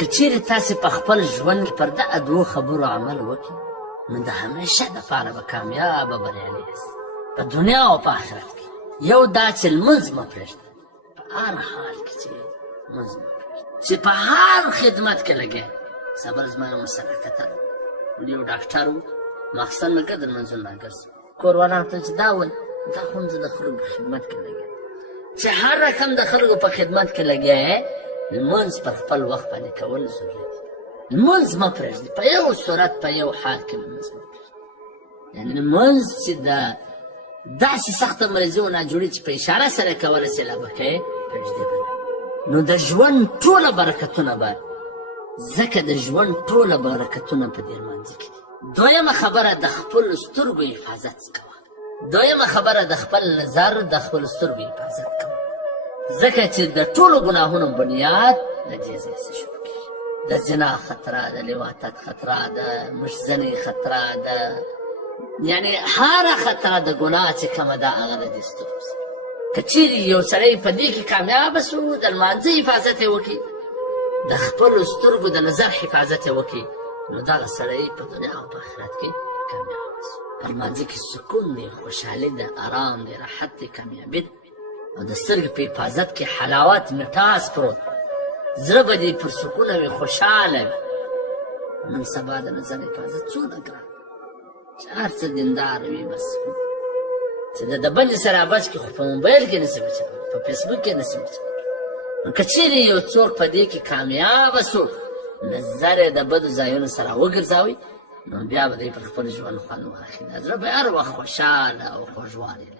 که چیرې تاسې په خپل ژوند کې پر دغه دوو خبرو عمل وکړئ نو د همیشه دپاره به کامیابه بریالي یاست په دنیا او په آخرت کې. یو دا چې لمونځ مه پرېږده، په هر حال کې چې لمونځ مه پرېږده، چې په هر خدمت کې لګیا. صبر زما یو مسله کتل، یو ډاکټر و، ماخستن لکه د لمونځونه راګرځي، کور والا ورته چې دا ول دا خو هم زه د خلکو په خدمت کې لګیا، چې هر رقم د خلکو په خدمت کې لګیا یې، لمونځ پر خپل وخت باندې کول ضروري دي. لمونځ مه پرېږدي، په یو صورت په یو حال کې لمونځ مه پرېږدي. یعنې لمونځ چې د داسې سخته مرضي و ناجوړي چې په اشاره سره کولی سې لا به کوې، پرېږدې به نه. نو د ژوند ټوله برکتونه به، ځکه د ژوند ټوله برکتونه په دې لمانځه کې دي. دویمه خبره د خپلو سترګو حفاظت کوه. دویمه خبره د خپل نظر، د خپلو سترګو حفاظت کوه، ځکه چې د ټولو ګناهونو بنیاد د دې ځای څه شروع کېږي. د زنا خطره، د لواطت خطره، د مشزنې خطره، د یعنې هره خطره د ګناه چې کومه ده هغه د دې سترګو سره. که چیرې یو سړی په دې کې کامیابه سو، د لمانځه حفاظت یې وکړي، د خپلو سترګو د نظر حفاظت یې وکړي، نو دغه سړی په دنیا او په آخرت کې کامیابه سو. په لمانځه کې سکون دی، خوشحالي ده، آرام دی، راحت دی، کامیابي ده. او د سترګې په حفاظت کې حلاوت، مټاس پروت، زړه به دې پر سکونه وي، خوشحاله وي. نن سبا د نظر حفاظت څونه ګران چې هر څه دیندار وي، بس چې د بلې سره بچ کړي، خو په موبایل کې نسي بچولی، په فیسبوک کې نسي بچولی. نو که چیرې یو څوک په دې کې کامیابه سو، نظر یې د بدو ځایونو سره وګرځاوي، نو بیا به دی پر خپل ژوند خوند واخلي، زړه به هر وخت خوشحاله او خوږوالی لري.